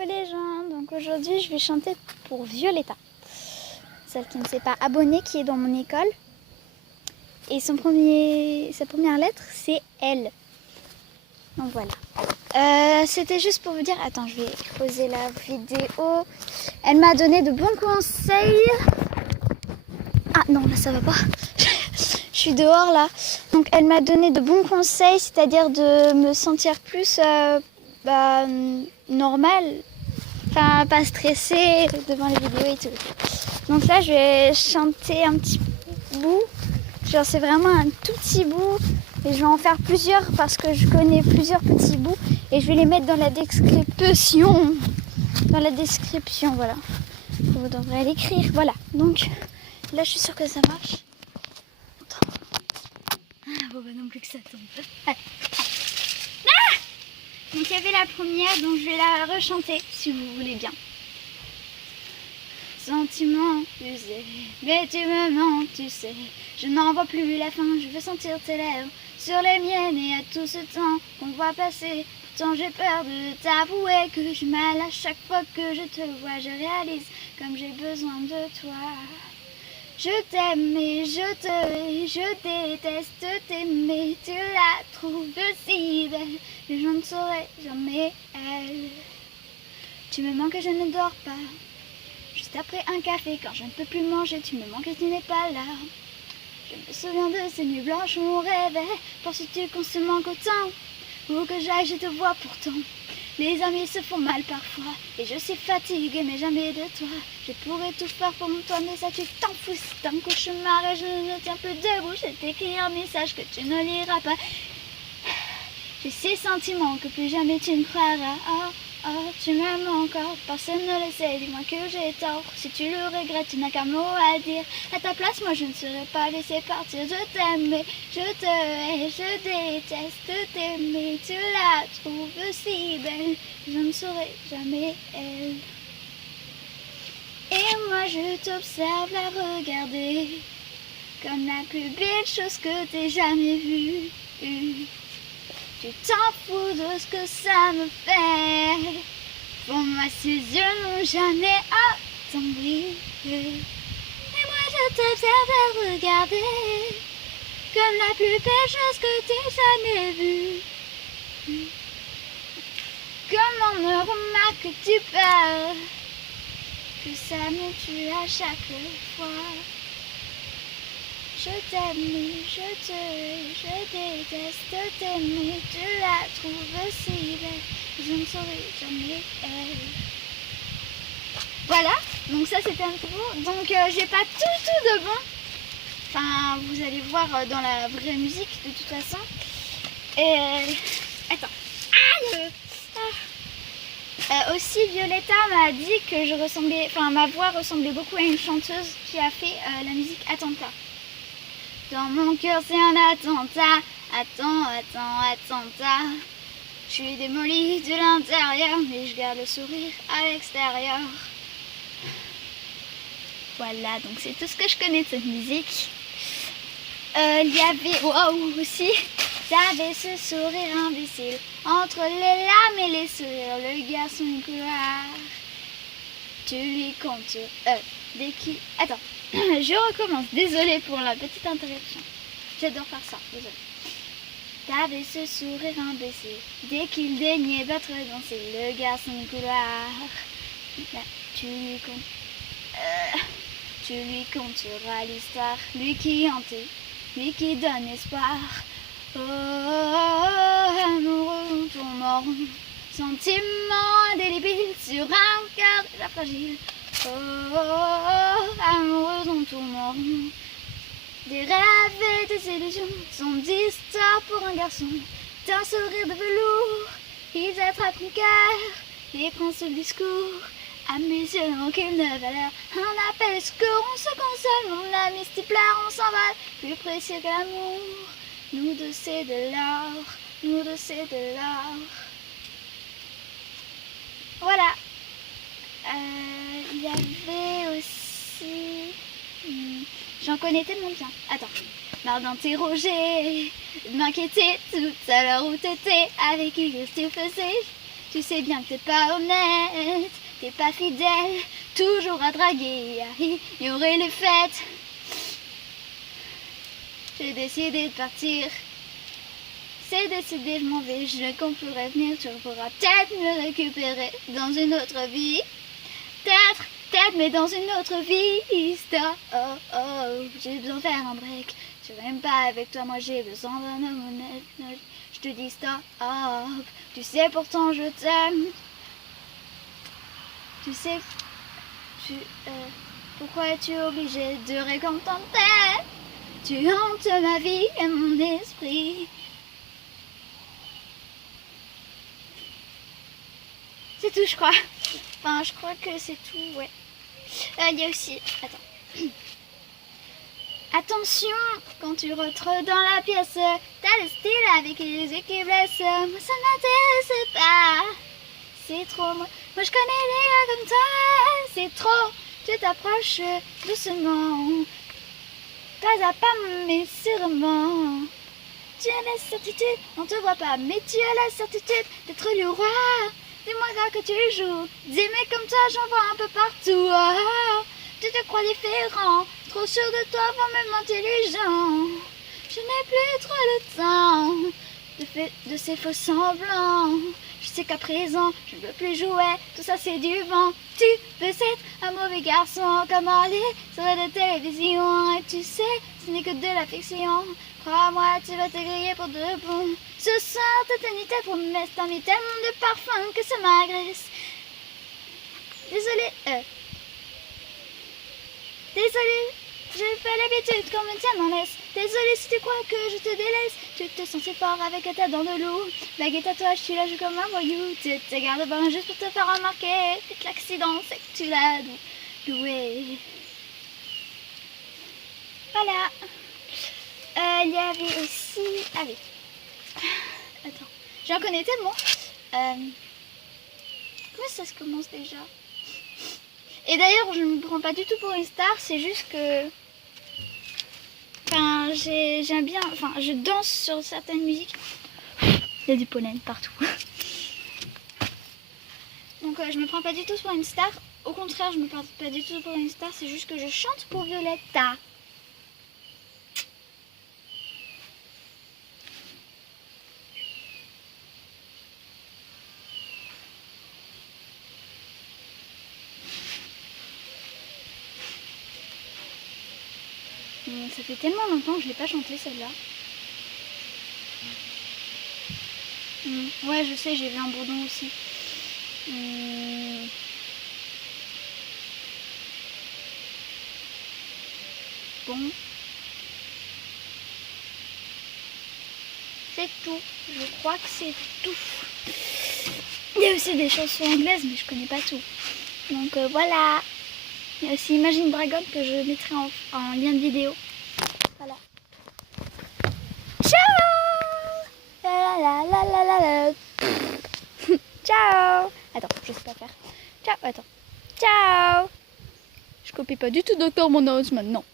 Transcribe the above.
Hello les gens, donc aujourd'hui je vais chanter pour Violetta, celle qui ne s'est pas abonnée, qui est dans mon école. Et sa première lettre c'est L. Donc voilà. C'était juste pour vous dire, attends je vais poser la vidéo. Elle m'a donné de bons conseils. Ah non là ça va pas. Je suis dehors là. Donc elle m'a donné de bons conseils, c'est-à-dire de me sentir plus normal. Enfin, pas stressée devant les vidéos et tout. Donc là, je vais chanter un petit bout. Genre, c'est vraiment un tout petit bout. Et je vais en faire plusieurs parce que je connais plusieurs petits bouts. Et je vais les mettre dans la description. Dans la description, voilà. Vous devrez l'écrire, voilà. Donc, là, je suis sûre que ça marche. Attends. Ah, faut pas non plus que ça tombe. Ah. Donc il y avait la première, donc je vais la rechanter si vous voulez bien. Sentiment usé, mais tu me mens, tu sais. Je n'en vois plus la fin, je veux sentir tes lèvres sur les miennes et à tout ce temps qu'on voit passer. Pourtant j'ai peur de t'avouer que je mal à chaque fois que je te vois. Je réalise comme j'ai besoin de toi. Je t'aime et je déteste t'aimer. Tu la trouves si belle, mais je ne saurais jamais elle. Tu me manques et je ne dors pas. Juste après un café, quand je ne peux plus manger, tu me manques et tu n'es pas là. Je me souviens de ces nuits blanches où on rêvait. Penses-tu qu'on se manque autant? Où que j'aille, je te vois pourtant. Les amis se font mal parfois, et je suis fatiguée, mais jamais de toi. Je pourrais tout faire pour toi, mais ça tu t'en fous. C'est un cauchemar et je ne tiens plus debout. Je t'écris un message que tu ne liras pas. J'ai ces sentiments que plus jamais tu ne croiras. Oh, oh, tu m'aimes encore, personne ne le sait, dis-moi que j'ai tort. Si tu le regrettes, tu n'as qu'un mot à dire. À ta place, moi je ne serais pas laissée partir. Je t'aime, mais je te hais, je déteste t'aimer. Tu la trouves si belle, je ne saurais jamais elle. Et moi je t'observe la regarder comme la plus belle chose que t'aies jamais vue. Tu t'en fous de ce que ça me fait. Pour moi ces yeux n'ont jamais attendri. Et moi je t'observe à regarder comme la plus belle chose que t'aies jamais vue. Comment me remarques-tu pas que ça me tue à chaque fois? Je t'aime, je te hais, je déteste t'aimer. Tu la trouves si belle, je ne saurais jamais elle. Voilà, donc ça c'était un petit peu. Donc j'ai pas tout de bon. Enfin, vous allez voir dans la vraie musique de toute façon. Et attends. Aussi Violetta m'a dit que je ressemblais, enfin ma voix ressemblait beaucoup à une chanteuse qui a fait la musique Attentat. Dans mon cœur c'est un attentat, attentat. Je suis démolie de l'intérieur, mais je garde le sourire à l'extérieur. Voilà, donc c'est tout ce que je connais de cette musique. Il y avait, wow, aussi, j'avais ce sourire imbécile, entre les larmes et les sourires, le garçon du couloir. Tu lui comptes, dès qu'il... Attends, je recommence, désolée pour la petite interruption. J'adore faire ça, désolée. T'avais ce sourire imbécile, dès qu'il daignait battre danser, le garçon du couloir. Là, tu lui conteras l'histoire, lui qui hantait, lui qui donne espoir. Oh, amoureux tourment rond, sentiment indélébile sur un cœur déjà fragile. Oh, amoureux dont tourment rond, des rêves et des illusions sont d'histoire pour un garçon. D'un sourire de velours, ils attrapent mon cœur et prennent ce discours. À mes yeux n'ont aucune valeur, un appel au secours, on se console, mon ami si pleure, on s'envole, plus précieux que l'amour. Nous deux c'est de l'or, nous deux c'est de l'or. Voilà. Il y avait aussi... J'en connais tellement bien. Attends. Marre d'interroger, de m'inquiéter tout à l'heure où t'étais, avec qui qu'est-ce que tu faisais? Tu sais bien que t'es pas honnête, t'es pas fidèle, toujours à draguer, à ignorer les fêtes. J'ai décidé de partir. C'est décidé, je m'en vais, je compte plus revenir. Tu pourras peut-être me récupérer dans une autre vie. Peut-être, mais dans une autre vie. Stop, oh, oh, j'ai besoin de faire un break. Je vais même pas avec toi, moi j'ai besoin d'un homme honnête. Je te dis stop, tu sais pourtant je t'aime. Tu sais, pourquoi es-tu obligé de récompensenter? Tu hantes ma vie et mon esprit. C'est tout, je crois. Enfin, je crois que c'est tout, ouais. Il y a aussi... Attends. Attention, quand tu rentres dans la pièce, t'as le style avec les yeux qui blessent. Moi, ça m'intéresse pas. C'est trop... Moi, je connais les gars comme toi. C'est trop. Tu t'approches doucement. Pas à pas, mais sûrement. Tu as la certitude, on te voit pas, mais tu as la certitude d'être le roi. Dis-moi là que tu joues. Des mecs comme toi, j'en vois un peu partout. Oh, tu te crois différent, trop sûr de toi, vraiment intelligent. Je n'ai plus trop le temps de ces faux semblants. Je sais qu'à présent, je ne veux plus jouer, tout ça c'est du vent. Tu peux être un mauvais garçon comme aller sur la télévision. Et tu sais, ce n'est que de la fiction. Crois-moi, tu vas te griller pour de bon. Ce soir, toute la nuit, tes promesses t'ont mis tellement de parfum que ça m'agresse. Désolée, j'ai pas l'habitude qu'on me tienne en laisse. Désolée si tu crois que je te délaisse. Tu te sens si fort avec ta dent de loup. Bague et tatouage, tu la joues comme un voyou. Tu te gardes bien juste pour te faire remarquer. Faites l'accident, c'est que tu l'as doué. Voilà. Il y avait aussi... Ah oui. Attends. J'en connais tellement. Comment ça se commence déjà? Et d'ailleurs, je ne me prends pas du tout pour une star. C'est juste que... Enfin, j'aime bien... Enfin, je danse sur certaines musiques. Il y a du pollen partout. Donc, je me prends pas du tout pour une star. Au contraire, je me prends pas du tout pour une star. C'est juste que je chante pour Violetta. Ça fait tellement longtemps que je l'ai pas chanté celle-là. Ouais, je sais, j'ai vu un bourdon aussi. Bon. C'est tout. Je crois que c'est tout. Il y a aussi des chansons anglaises, mais je connais pas tout. Donc voilà. Il y a aussi Imagine Dragon que je mettrai en lien de vidéo. Voilà. Ciao! La la la la la la. Ciao! Attends, je sais pas faire. Ciao, attends. Ciao! Je copie pas du tout Dr. Monos maintenant.